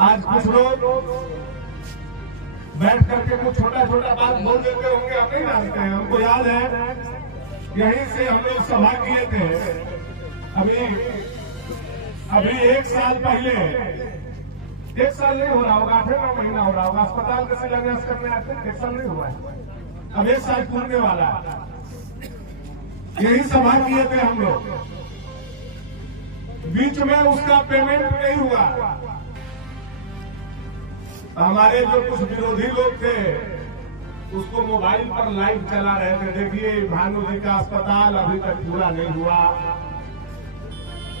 आज कुछ लोग बैठ करके कुछ छोटा छोटा बात बोल देते होंगे, हम नहीं जानते हैं। हमको याद है यहीं से हम लोग सभा किए थे अभी 1 साल पहले, 1 साल नहीं हो रहा होगा, 8वां महीना हो रहा होगा, अस्पताल के शिलान्यास करने आते हैं। 1 साल नहीं हुआ है, अब 1 साल पूरने वाला। यही सभा किए थे हम लोग, बीच में उसका पेमेंट नहीं हुआ। हमारे जो कुछ विरोधी लोग थे उसको मोबाइल पर लाइव चला रहे थे, देखिए भानु जी का अस्पताल अभी तक पूरा नहीं हुआ,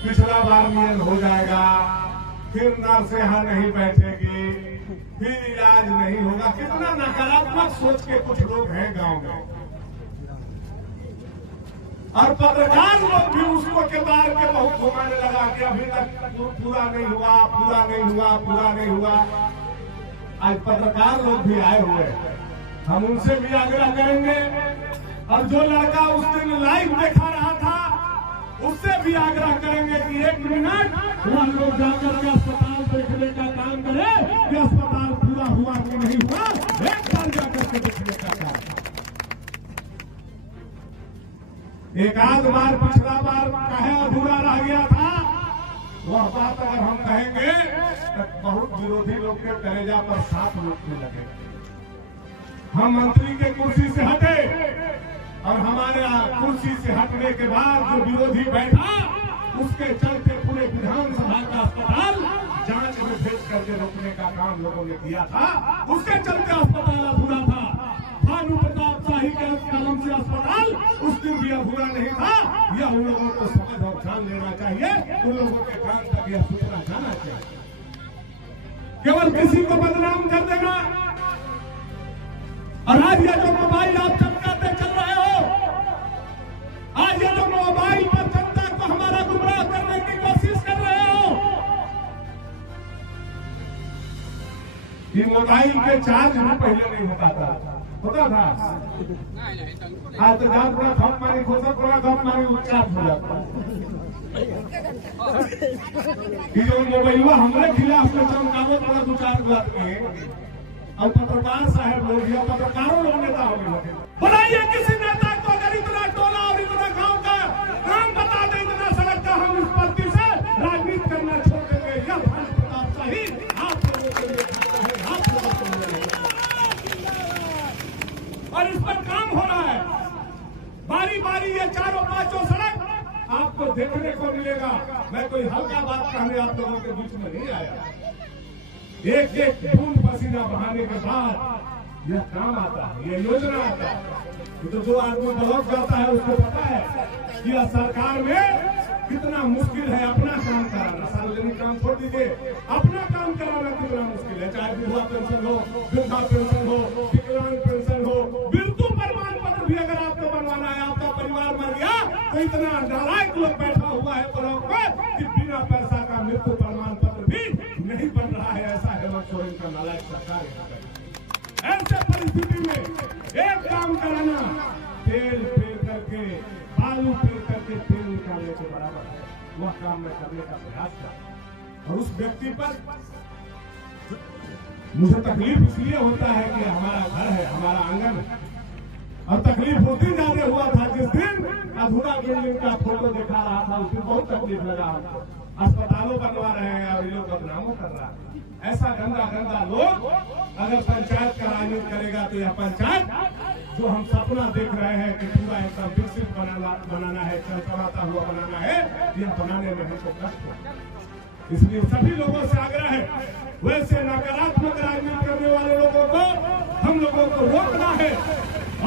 पिछला बार नियन हो जाएगा, फिर नर्स यहाँ नहीं बैठेगी, फिर इलाज नहीं होगा। कितना नकारात्मक सोच के कुछ लोग हैं गांव में, और पत्रकार लोग भी उसको के बार के बहुत घुमाने लगा कि अभी तक पूरा नहीं हुआ, पूरा नहीं हुआ, पूरा नहीं हुआ। आज पत्रकार लोग भी आए हुए हैं, हम उनसे भी आग्रह करेंगे, और जो लड़का उस दिन लाइव दिखा रहा था उससे भी आग्रह करेंगे कि 1 मिनट वह लोग जाकर के अस्पताल देखने का काम करें कि अस्पताल पूरा हुआ कि नहीं हुआ, एक बार जाकर के देखने का काम। एक आध बार पिछला बार कहे अधूरा रह गया था, वह बात अगर हम कहेंगे तो बहुत विरोधी लोग के कलेजा पर सांप लूटने लगे। हम मंत्री के कुर्सी से हटे, और हमारे कुर्सी से हटने के बाद जो विरोधी बैठा उसके चलते पूरे विधानसभा का अस्पताल जांच में भेज करके रोकने का काम लोगों ने किया था। उसके चलते अस्पताल अधूरा था। भानु प्रताप शाही के कलम से अस्पताल उस दिन भी अधूरा नहीं था। यह उन लोगों को समझ और ध्यान लेना चाहिए, उन लोगों के काम तक यह सूचना जाना चाहिए। केवल किसी को बदनाम कर देना, और आज ये जो मोबाइल आप चमकाते चल रहे हो, आज ये जो मोबाइल पर जनता को हमारा गुमराह करने की कोशिश कर रहे हो, ये मोबाइल के चार्ज भी पहले नहीं होता था, होता था। आज तो जहां थोड़ा खप मारी खोसा, थोड़ा खप मारी चार्ज हो जाता। ये जो मोबाइल हमारे खिलाफ में चमकावत थोड़ा 2-4 बात में, और पत्रकार साहब लोग या पत्रकारों लोग नेता हो गए। बनाइए किसी नेता को, अगर इतना टोला और इतना गांव का नाम बता दे, इतना सड़क का, हम इस पत्ती से राजनीति करना छोड़ देंगे। यह भानु प्रताप शाही आप लोगों के लिए, आप लोगों के लिए, और इस पर काम हो रहा है। बारी बारी ये 4-5 सड़क आपको देखने को मिलेगा। मैं कोई हल्का बात कहने आप लोगों के बीच में नहीं आया। एक एक बूंद पसीना बहाने के बाद यह काम आता है, यह योजना आता है। तो जो आदमी ब्लॉक जाता है उसको पता है कि यह सरकार में कितना मुश्किल है अपना काम कराना। सार्वजनिक काम छोड़ दीजिए, अपना काम कराना कितना मुश्किल है। चाहे विधवा पेंशन हो, वृद्धा पेंशन हो, विकलांग पेंशन हो, मृत्यु प्रमाण पत्र भी अगर आपको बनवाना है, आपका परिवार मर गया तो इतना नालायक लोग बैठा हुआ है ब्लॉक में कि बिना पैसा का मृत्यु प्रमाण पत्र भी नहीं बन रहा है। ऐसा हेमंत सोरेन का नालायक सरकार है। ऐसे परिस्थिति में एक काम कराना, तेल फेर करके, बालू फेर करके तेल निकालने के बराबर है। वह काम में करने का प्रयास कर, और उस व्यक्ति पर मुझे तकलीफ इसलिए होता है कि हमारा घर है, हमारा आंगन है, और तकलीफ उस दिन ज्यादा हुआ था जिस दिन अधूरा बिल्डिंग का फोटो दिखा रहा था। उस दिन बहुत तकलीफ लगा हमको। अस्पतालों बनवा रहे हैं और ये लोग बदनामों कर रहा है। ऐसा गंदा गंदा लोग अगर पंचायत का राजनीति करेगा तो यह पंचायत जो हम सपना देख रहे हैं कि पूरा एकदम विकसित बनाना है, चमचमाता हुआ बनाना है, यह बनाने में हमको कष्ट हो। इसलिए सभी लोगों से आग्रह है, वैसे नकारात्मक राजनीति करने वाले लोगों को हम लोगों को रोकना है।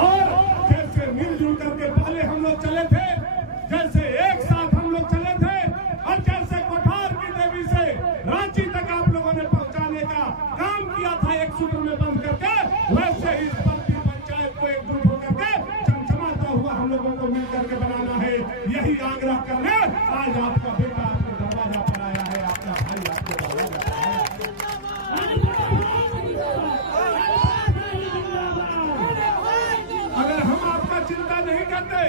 और जैसे मिलजुल करके पहले हम लोग चले थे, जैसे एक साथ हम लोग चले थे, और जैसे कोठार की देवी से रांची तक आप लोगों ने पहुंचाने का काम किया था एक सूत्र में बंद करके, वैसे ही पंचायत को एकजुट होकर के चमचमाता हुआ हम लोगों को मिल करके बनाना है। यही आग्रह करने आज आपका बेटा आपके दरवाजा पर आया है, आपका भाई आपके दरवाजा पर आया है। अगर हम आपका चिंता नहीं करते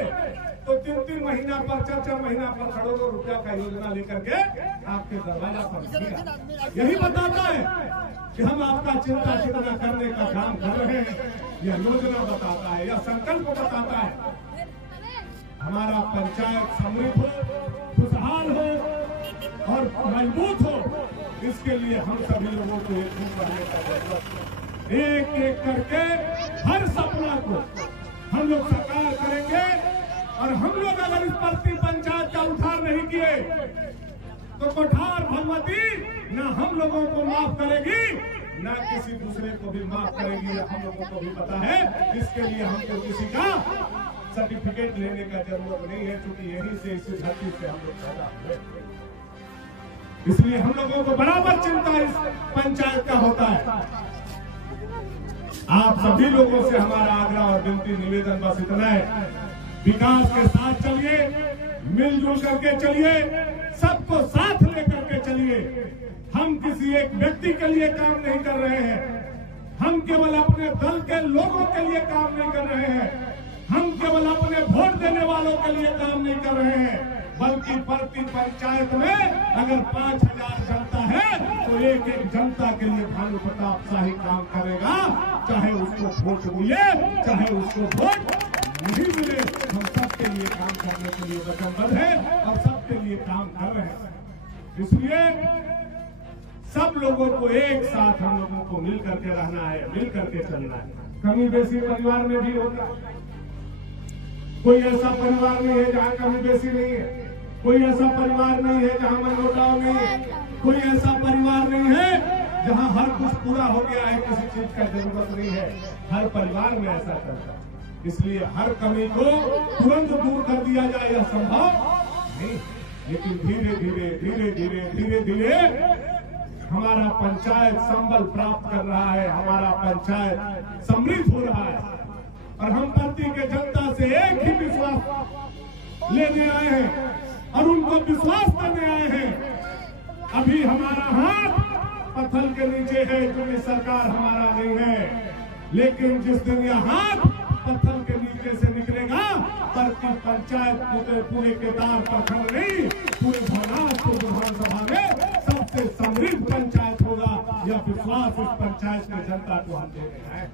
तो 3-3 महीना पर, 4-4 महीना पर करोड़ों रुपया का योजना लेकर के आपके दरवाजा पर दिखेगा। यही बताता है कि हम आपका चिंता कितना करने का काम कर रहे हैं। यह योजना बताता है, यह संकल्प बताता है। हमारा पंचायत समृद्ध हो, खुशहाल हो और मजबूत हो, इसके लिए हम सभी लोगों को एकजुट करने का जरूरत है। एक एक करके हर सपना को हम लोग साकार करेंगे। और हम लोग अगर इस प्रति पंचायत का उद्धार नहीं किए तो कोठार भगवती न हम लोगों को माफ करेगी, न किसी दूसरे को भी माफ करेगी। हम लोगों को भी पता है। इसके लिए हमको किसी का सर्टिफिकेट लेने का जरूरत नहीं है, क्योंकि यही से इस धरती से हम लोग पैदा हुए। इसलिए हम लोगों को बराबर चिंता इस पंचायत का होता है। आप सभी लोगों से हमारा आग्रह और विनती निवेदन बस इतना है, विकास के साथ चलिए, मिलजुल करके चलिए, सबको साथ लेकर के चलिए। हम किसी एक व्यक्ति के लिए काम नहीं कर रहे हैं, हम केवल अपने दल के लोगों के लिए काम नहीं कर रहे हैं, हम केवल अपने वोट देने वालों के लिए काम नहीं कर रहे हैं, बल्कि प्रति पंचायत में अगर 5000 जनता है तो एक एक जनता के लिए भानु प्रताप शाही काम करेगा। चाहे उसको वोट मिले, चाहे उसको वोट नहीं मिले, हम सबके लिए काम करने के लिए वचनबद्ध है और सबके लिए काम कर रहे हैं। इसलिए सब लोगों को एक साथ हम लोगों को मिल करके रहना है, मिल करके चलना है। कमी बेसी परिवार में भी होता है, कोई ऐसा परिवार नहीं है जहाँ कमी बेसी नहीं है, कोई ऐसा परिवार नहीं है जहाँ मनमुटाव नहीं है, कोई ऐसा परिवार नहीं है जहाँ हर कुछ पूरा हो गया है, किसी चीज का जरूरत नहीं है। हर परिवार में ऐसा चलता है। इसलिए हर कमी को तुरंत दूर कर दिया जाए यह संभव नहीं, लेकिन धीरे धीरे धीरे धीरे धीरे धीरे हमारा पंचायत संबल प्राप्त कर रहा है, हमारा पंचायत समृद्ध हो रहा है। और हम प्रति के जनता से एक ही विश्वास लेने आए हैं और उनको विश्वास देने आए हैं। अभी हमारा हाथ पत्थर के नीचे है, क्योंकि सरकार हमारा नहीं है, लेकिन जिस दिन यह हाथ पत्थर के नीचे से निकलेगा, प्रति पंचायत पूरे केदार प्रखंड नहीं, पूरे भरनाथपुर विधानसभा में सबसे समृद्ध पंचायत होगा। यह विश्वास इस पंचायत में जनता को हम दे रहे हैं।